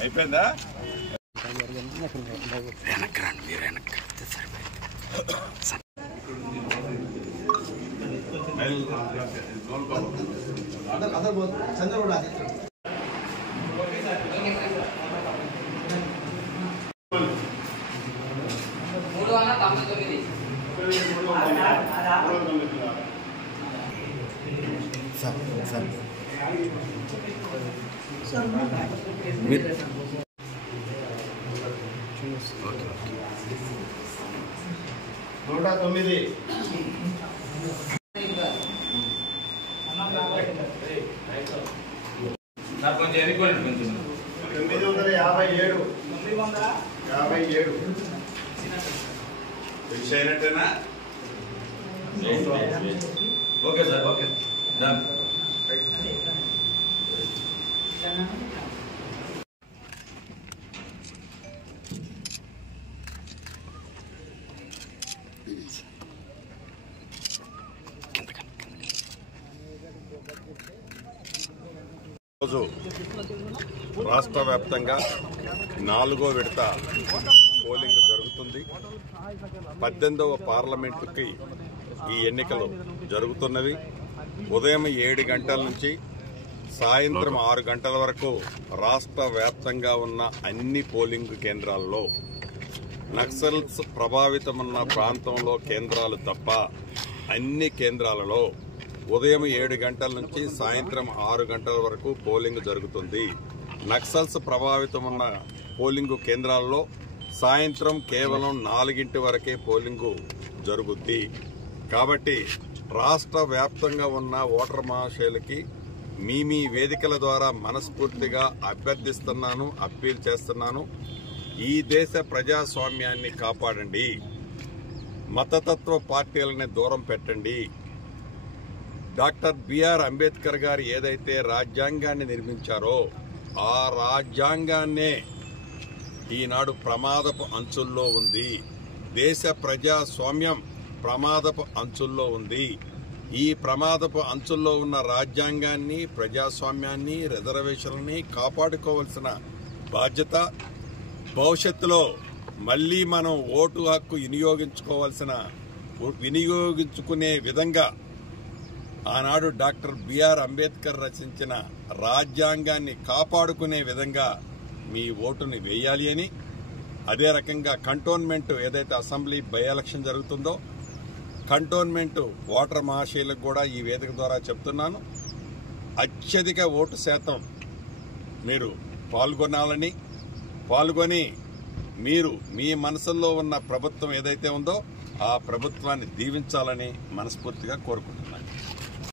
అయిపోయిందా? వెనక్కి రండి, మీరు వెనక్కి మీరు 109 కొంచెం ఎన్నుకోండి, కొంచెం 957 ఫిక్స్ అయినట్టేనా? Okay sir, okay done. రోజు రాష్ట్ర వ్యాప్తంగా 4వ విడత పోలింగ్ జరుగుతుంది. 18వ పార్లమెంటుకి ఈ ఎన్నికలు జరుగుతున్నవి. ఉదయం 7 గంటల నుంచి సాయంత్రం 6 గంటల వరకు రాష్ట్ర వ్యాప్తంగా ఉన్న అన్ని పోలింగ్ కేంద్రాల్లో నక్సల్స్ ప్రభావితమున్న ప్రాంతంలో కేంద్రాలు తప్ప అన్ని కేంద్రాలలో ఉదయం 7 గంటల నుంచి సాయంత్రం 6 గంటల వరకు పోలింగ్ జరుగుతుంది. నక్సల్స్ ప్రభావితమున్న పోలింగ్ కేంద్రాల్లో సాయంత్రం కేవలం 4 వరకే పోలింగు జరుగుద్ది. కాబట్టి రాష్ట్ర వ్యాప్తంగా ఉన్న ఓటర్ మహాశయులకి మీ వేదికల ద్వారా మనస్ఫూర్తిగా అభ్యర్థిస్తున్నాను, అప్పీల్ చేస్తున్నాను. ఈ దేశ ప్రజాస్వామ్యాన్ని కాపాడండి, మతతత్వ పార్టీలని దూరం పెట్టండి. డాక్టర్ బిఆర్ అంబేద్కర్ గారు ఏదైతే రాజ్యాంగాన్ని నిర్మించారో ఆ రాజ్యాంగాన్నే ఈనాడు ప్రమాదపు అంచుల్లో ఉంది. దేశ ప్రజాస్వామ్యం ప్రమాదపు అంచుల్లో ఉంది. ఈ ప్రమాదపు అంచుల్లో ఉన్న రాజ్యాంగాన్ని, ప్రజాస్వామ్యాన్ని, రిజర్వేషన్లని కాపాడుకోవాల్సిన బాధ్యత భవిష్యత్తులో మళ్లీ మనం ఓటు హక్కు వినియోగించుకునే విధంగా ఆనాడు డాక్టర్ బిఆర్ అంబేద్కర్ రచించిన రాజ్యాంగాన్ని కాపాడుకునే విధంగా మీ ఓటుని వేయాలి అని, అదే రకంగా కంటోన్మెంట్ ఏదైతే అసెంబ్లీ బై ఎలక్షన్ జరుగుతుందో కంటోన్మెంట్ ఓటర్ మహాశయులకు కూడా ఈ వేదిక ద్వారా చెప్తున్నాను, అత్యధిక ఓటు శాతం మీరు పాల్గొని మీరు మీ మనసుల్లో ఉన్న ప్రభుత్వం ఏదైతే ఉందో ఆ ప్రభుత్వాన్ని దీవించాలని మనస్ఫూర్తిగా కోరుకుంటున్నాను.